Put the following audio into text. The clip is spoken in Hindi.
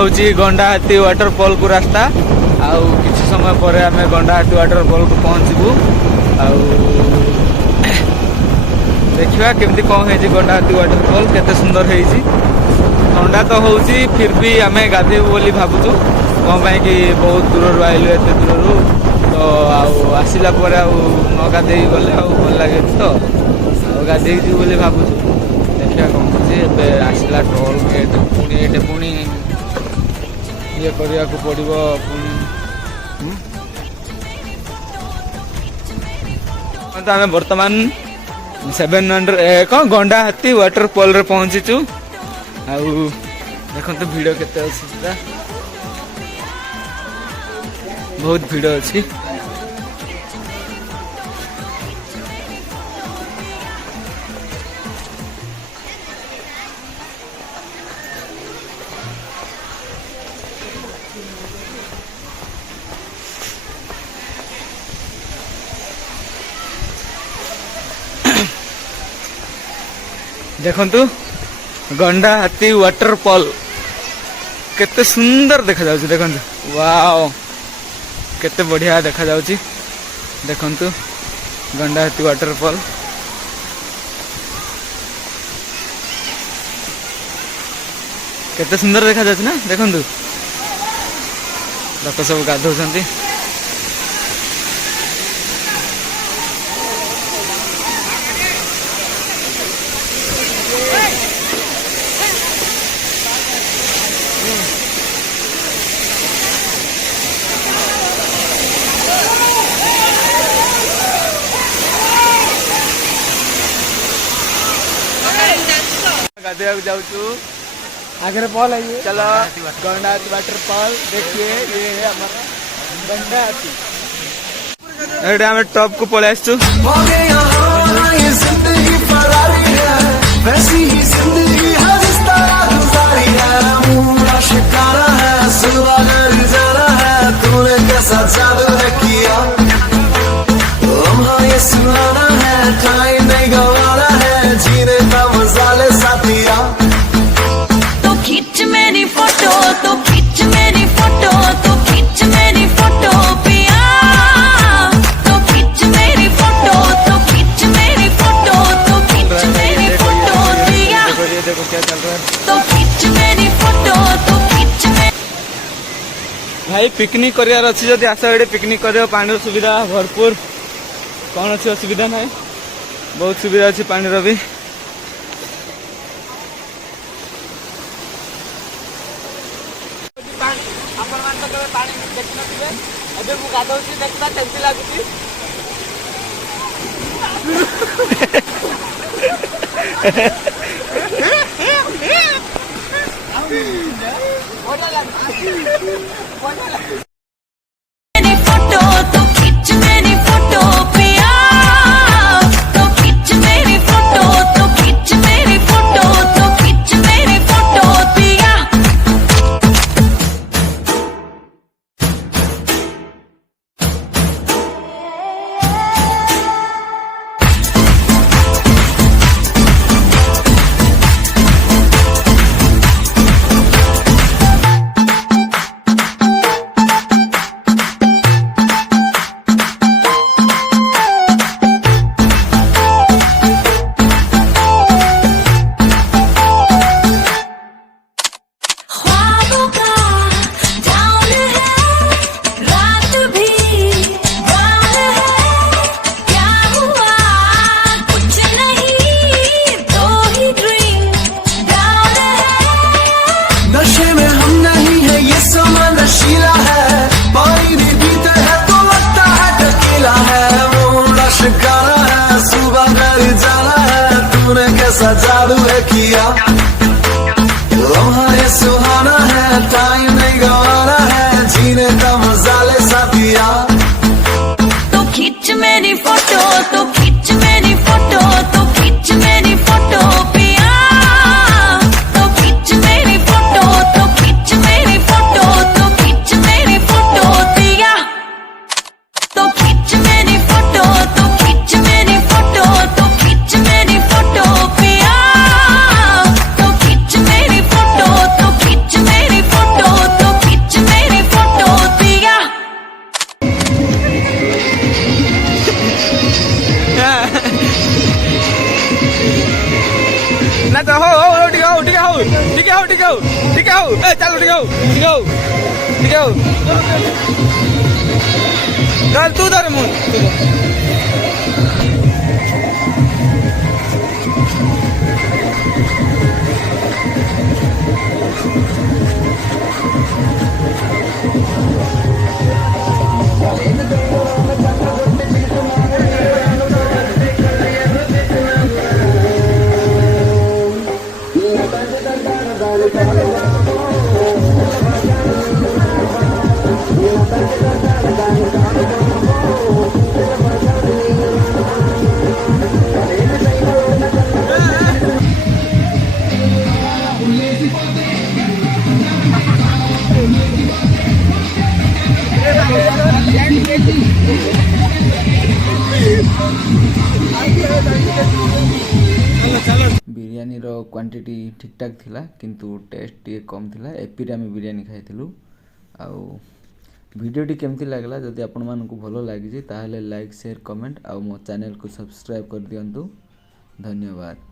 हूँ गंडाहाती वाटरफॉल को रास्ता आउ किसी समय पर आम गंडाहाती वाटरफॉल को पहुँचबू देखा केमती कौन है गंडाहाती वाटरफॉल केते सुंदर है ठंडा तो हूँ फिर भी आम गाधेबू बोली भावुँ कौन कि बहुत दूर आइलु एत दूर तो आसला न गाधे गले भल लगे तो गाधे बोली भावुँ देखा कौन होते आसला टोल गेट पुणी ये करने को पड़ो तो आम बर्तमान 700 कौन गंडाहाती वाटरफॉल रे पहुंचीचु देखो तो भिड़ केते अच्छी बहुत भिड़ अच्छी देखंतु गंडाहाती वाटरफॉल केते सुंदर देखा जाउची देखंतु वाओ केते बढ़िया देखा जाउची देखंतु गंडाहाती वाटरफॉल केते सुंदर देखा जाउची ना देखंतु लोक सब गाधौछंती गाधेया जाऊँ आगे फॉल है ये चलो गंडाहाती वाटरफॉल देखिए ये है हमारा गंडाहाती एडे हमें टॉप को पड़े आसचु तो खींच मेरी फोटो तो खींच मेरी फोटो तो खींच मेरी फोटो पिया तो खींच मेरी फोटो तो खींच मेरी फोटो तो खींच मेरी फोटो पिया देखो क्या चल रहा है तो खींच मेरी फोटो तो खींच मेरी भाई पिकनिक करार अच्छी जब आस ये पिकनिक कर पानी सुविधा भरपूर कौन अच्छी असुविधा ना बहुत सुविधा अच्छी पानी भी मेरी फोटो तो खींच मेरी फोटो पिया तो खींच मेरी फोटो तो खींच मेरी फोटो तो खींच मेरी फोटो पिया ख्वाबों का जाल है रात भी जाल है क्या हुआ कुछ नहीं दो ही ड्रिंक डाल है नशे में हम नहीं है ये समा नशीला है पानी भी पीते हैं तो लगता है टकीला है वो शिकारा है सुबह घर जाना है तूने कैसा जादू है किया लम्हा ये सुहाना है टाइम नहीं गवाना है जीने का मजा ले साथिया तो खींच मेरी फोटो तो खींच मेरी फोटो तो खींच मेरी फोटो पिया तो खींच मेरी फोटो तो खींच मेरी फोटो तो खींच मेरी फोटो पिया तो खींच मेरी फोटो तो खींच मेरी फोटो तो खींच मेरी फोटो पिया ए चलो ठीक हो चल तू धर मुंह बिरयानी रो क्वांटिटी ठीक ठाक थिला किंतु टेस्ट टी कम थिला एपी रे हम बिरयानी खाइथिलु आउ वीडियोटी केमती लागला जदि आपण मानकु भलो लागि जे ताहले लाइक शेयर कमेंट आउ मो चैनल को सब्सक्राइब कर दियंतु धन्यवाद।